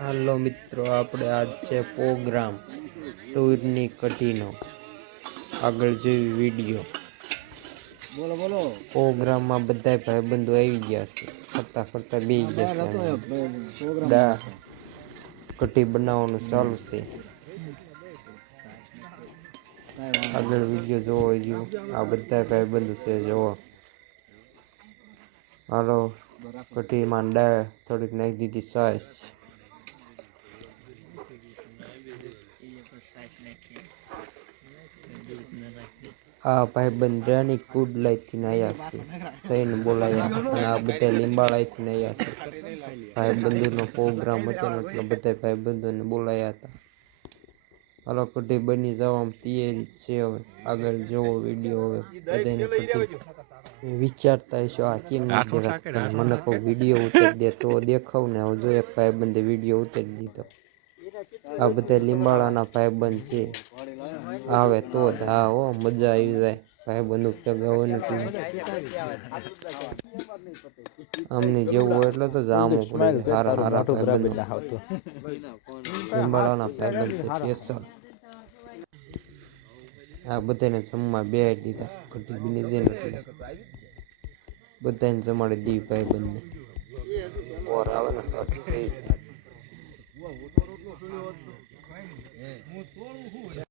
હાલો મિત્રો, આપણે આજ છે પ્રોગ્રામ ટૂરની કઢીનો આગળ જેવી વિડીયો. બોલો બોલો. પ્રોગ્રામમાં બધા ભાઈબંધો આવી ગયા છે. ફરતા ફરતા બેસી બહાર ગયા હતો છે. પ્રોગ્રામમાં હતો. કઢી બનાવવાનું ચાલુ છે. કાંઈ વાંધો આગળ વિડીયો જોવો હોય આ બધા ભાઈબંધો છે જોવો. હાલો, કઢી માંડા થોડીક નાખી દીધી સાસ. આ ભાઈબંધ ની ગુડ લાઈફ થી આવ્યા છે. સઈને બોલાયા અને આ બધા લીંબાળાથી આવ્યા છે. ભાઈબંધોનો પ્રોગ્રામ હતો ને એટલે બધા ભાઈબંધોને બોલાયા હતા. હાલો, કઢી બની જવામાં તૈયારી છે. હવે આગળ જોવો વિડીયો. હવે બધાને કઢી વિચારતા હશો આ કેમ નથી દેખાતું, પણ મને કોઈ વિડીયો ઉતારી દે તો દેખાવ ને. હવે જો એક ભાઈબંધે વિડીયો ઉતારી દીધો. આ બધા લીંબાળાના ભાઈબંધ છે. આવે તો જ હા હો, મજા આવી જાય ભાઈબંધો ભેગા હોય ને એટલે. અમને જેવું હોય એટલે તો જામું પડે છે. હારા હારા ભાઈબંધો લીંબાળાના ભાઈબંધ છે સ્પેશિયલ. આ બધાને જમવા બેસાડી દીધા. કઢી બની જાય ને એટલે બધાને જમાડી દીધી ભાઈબંધને. ઓર આવે ને તો